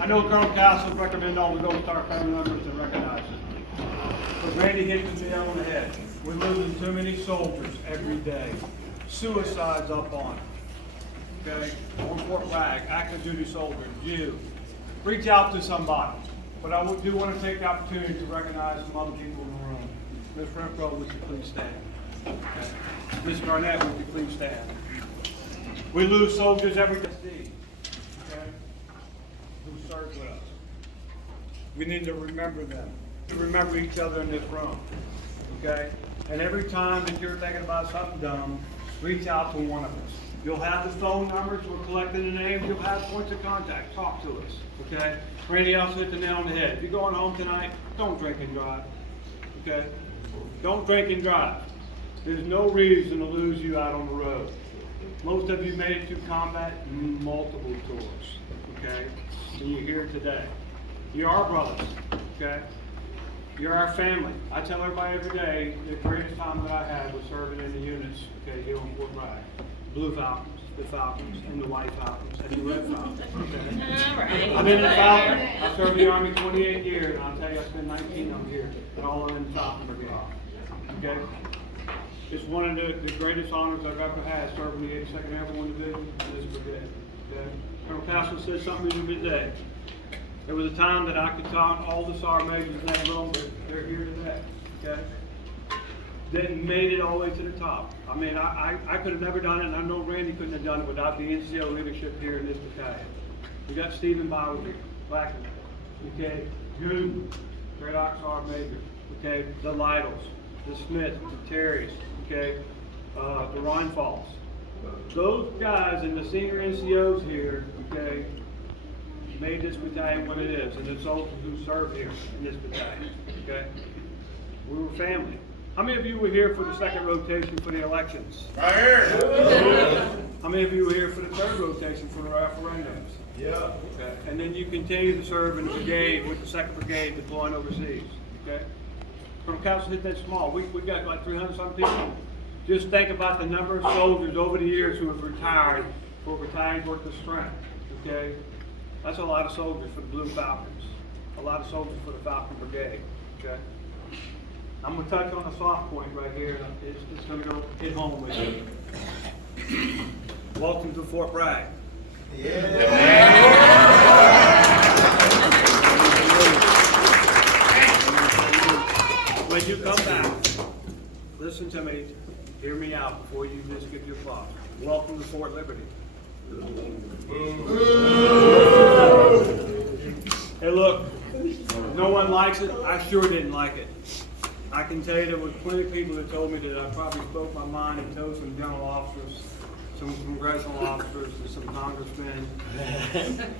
I know Colonel Castle's recommended all the Gold Star family members to recognize it. But Randy hit the nail on the head. We're losing too many soldiers every day. Suicides up on it. Okay? On Fort Bragg, active duty soldiers, you. Reach out to somebody. But I do want to take the opportunity to recognize some other people in the room. Ms. Renfro, would you please stand? Okay. Ms. Garnett, would you please stand? We lose soldiers every day. Okay? Who served with us. We need to remember them. To remember each other in this room. Okay? And every time that you're thinking about something dumb, reach out to one of us. You'll have the phone numbers, we're collecting the names, you'll have points of contact. Talk to us. Okay? Randy also hit the nail on the head. If you're going home tonight, don't drink and drive. Okay? Don't drink and drive. There's no reason to lose you out on the road. Most of you made it through combat multiple tours. Okay? And you're here today. You're our brothers. Okay? You're our family. I tell everybody every day, the greatest time that I had was serving in the units, okay, here on Fort Bragg. Blue Falcons, the Falcons, and the White Falcons, and the Red Falcons, okay? All right. I've been in the Falcon. I served in the Army 28 years, and I'll tell you, I spent 19 of them here, and all of them in the Falcon Brigade, okay? It's one of the greatest honors I've ever had, serving the 82nd Airborne Division in this brigade, okay? Colonel Castle said something to me today. There was a time that I could count all the sergeant majors in that room, but they're here today, okay? That made it all the way to the top. I mean, I could have never done it, and I know Randy couldn't have done it without the NCO leadership here in this battalion. We got Stephen Bauer here, Blackman, okay? Goon, Great Ox Sergeant Major, okay? The Lytles, the Smiths, the Terrys, okay? The Reinfalls. Those guys and the senior NCOs here, okay, made this battalion what it is, and the soldiers who served here in this battalion, okay? We were family. How many of you were here for the second rotation for the elections? Right here. How many of you were here for the third rotation for the referendums? Yeah. Okay. And then you continue to serve in the brigade with the 2nd Brigade deploying overseas, okay? Colonel Castle hit that small. We got like 300-something people. Just think about the number of soldiers over the years who have retired for battalions worth of strength, okay? That's a lot of soldiers for the Blue Falcons. A lot of soldiers for the Falcon Brigade, okay? I'm going to touch on a soft point right here. It's going to go hit home with you. Welcome to Fort Bragg. Yeah. When you come back, listen to me, hear me out before you just give your thought. Welcome to Fort Liberty. Hey, look, no one likes it. I sure didn't like it. I can tell you there was plenty of people that told me that I probably spoke my mind and told some general officers, some congressional officers, and some congressmen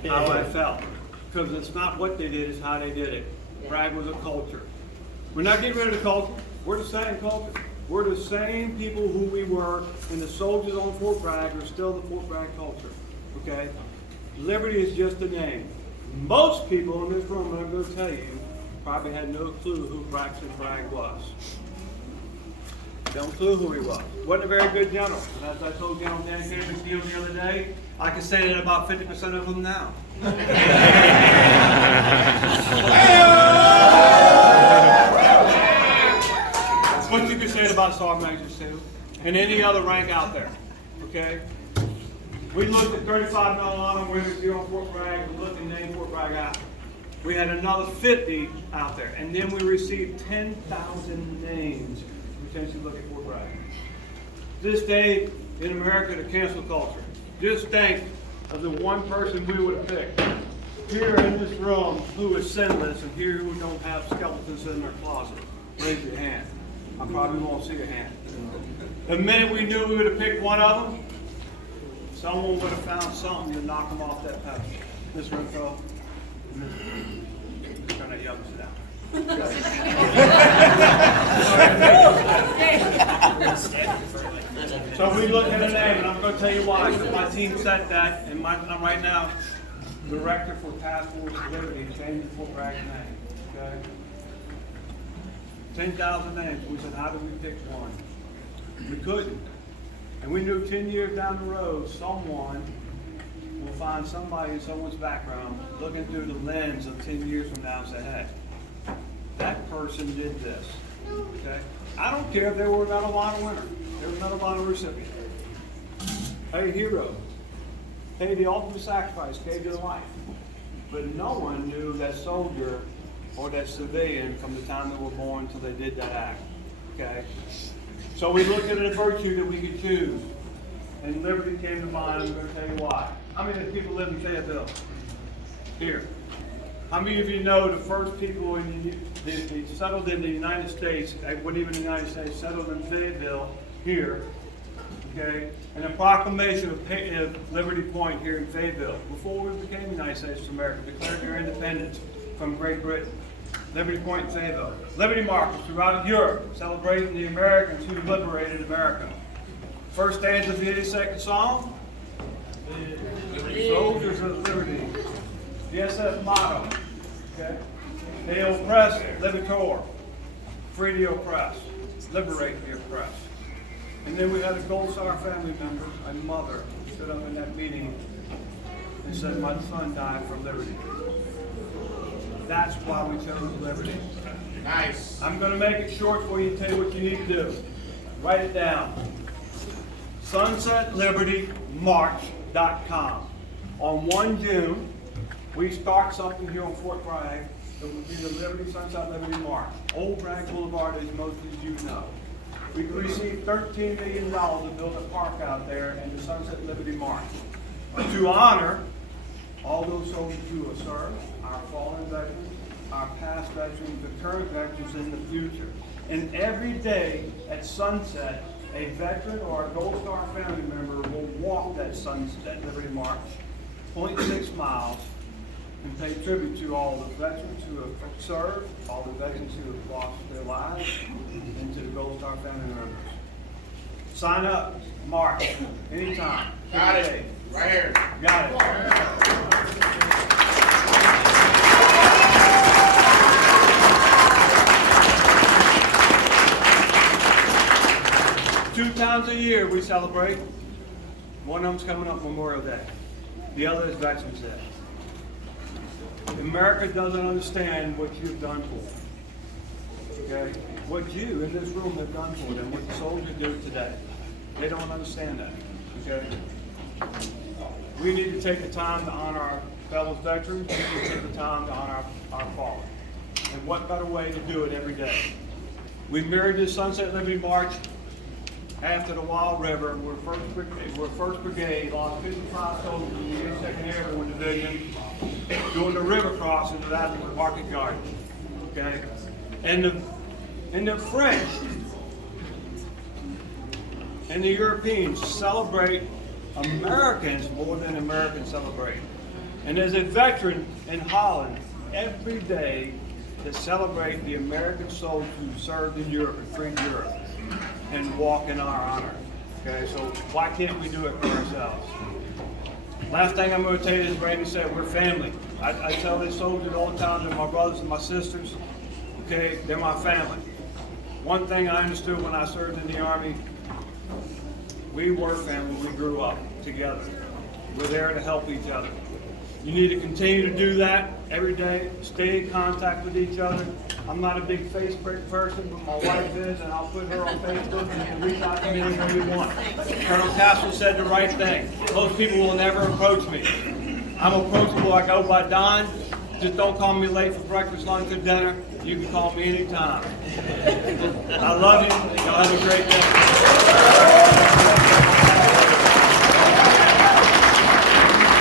how I felt. Because it's not what they did, it's how they did it. Bragg was a culture. We're not getting rid of the culture. We're the same culture. We're the same people who we were, and the soldiers on Fort Bragg are still the Fort Bragg culture. Okay? Liberty is just a name. Most people in this room, I'm going to tell you, probably had no clue who Braxton Bragg was. Don't clue who he was. Wasn't a very good general. And as I told General Dan Steele the other day, I can say that about 50% of them now. What you can say about Sergeant Majors too, and any other rank out there. Okay? We looked at 35 million women here on Fort Bragg. We looked and named Fort Bragg out. We had another 50 out there, and then we received 10,000 names potentially look at Fort Bragg. This day in America, the cancel culture. Just think of the one person we would have picked here in this room who is sinless, and here who don't have skeletons in their closet. Raise your hand. I probably won't see your hand. The minute we knew we would have picked one of them, someone would have found something to knock them off that pedestal. Ms. Renfro. Turn that young sit down. So we look at a name, and I'm going to tell you why. Because my team set that, and I'm right now director for Task Force Liberty, changing Fort Bragg's name. Okay? 10,000 names. We said, how do we pick one? We couldn't. And we knew 10 years down the road, someone will find somebody in someone's background looking through the lens of 10 years from now and say, hey, that person did this. Okay? I don't care if they were a Medal of Honor winner. They were a Medal of Honor recipient. A hero. Paid the ultimate sacrifice, gave their life. But no one knew that soldier or that civilian from the time they were born until they did that act. Okay? So we looked at a virtue that we could choose. And liberty came to mind. I'm going to tell you why. How many of the people live in Fayetteville? Here. How many of you know the first people that settled in the United States, what even the United States, settled in Fayetteville, here, okay, and a proclamation of Liberty Point here in Fayetteville, before we became the United States of America, declared their independence from Great Britain. Liberty Point in Fayetteville. Liberty marches throughout Europe, celebrating the Americans who liberated America. First stanza of the 82nd Psalm, Soldiers of Liberty. The CSM motto, okay? They oppress, libertor. Free the oppressed. Liberate the oppressed. And then we had a Gold Star family member, my mother, stood up in that meeting and said, my son died for liberty. That's why we chose liberty. Nice. I'm going to make it short for you and tell you what you need to do. Write it down. SunsetLibertyMarch.com. On 1 June, we start something here on Fort Bragg. It will be the Sunset Liberty March. Old Bragg Boulevard, as most of you know. We received $13 million to build a park out there in the Sunset Liberty March. To honor all those soldiers who have served, our fallen veterans, our past veterans, the current veterans, in the future. And every day at sunset, a veteran or a Gold Star family member will walk that Sunset Liberty March, 0.6 miles, and pay tribute to all the veterans who have served, all the veterans who have lost their lives, and to the Gold Star family members. Sign up, March, anytime. Got it. Right here. Got it. 2 times a year we celebrate. One of them's coming up Memorial Day. The other is Veterans Day. America doesn't understand what you've done for them. Okay? What you in this room have done for them, what the soldiers do today. They don't understand that. Okay? We need to take the time to honor our fellow veterans. We need to take the time to honor our fallen. And what better way to do it every day? We mirrored this Sunset Liberty March after the Wild River. We're first brigade, lost 55 soldiers in the 82nd Airborne Division doing the river crossing to that market garden. Okay? And the French and the Europeans celebrate Americans more than Americans celebrate. And as a veteran in Holland, every day to celebrate the American soldiers who served in Europe and freed Europe and walk in our honor. Okay, so why can't we do it for ourselves? Last thing I'm going to tell you is, Randy said, we're family. I tell these soldiers all the time, they're my brothers and my sisters. Okay, they're my family. One thing I understood when I served in the Army, we were family. We grew up together. We're there to help each other. You need to continue to do that every day. Stay in contact with each other. I'm not a big Facebook person, but my wife is, and I'll put her on Facebook, and you can reach out to me whenever you want. Colonel Castle said the right thing. Most people will never approach me. I'm approachable. I go by Don. Just don't call me late for breakfast, lunch, or dinner. You can call me anytime. I love you. Y'all have a great day.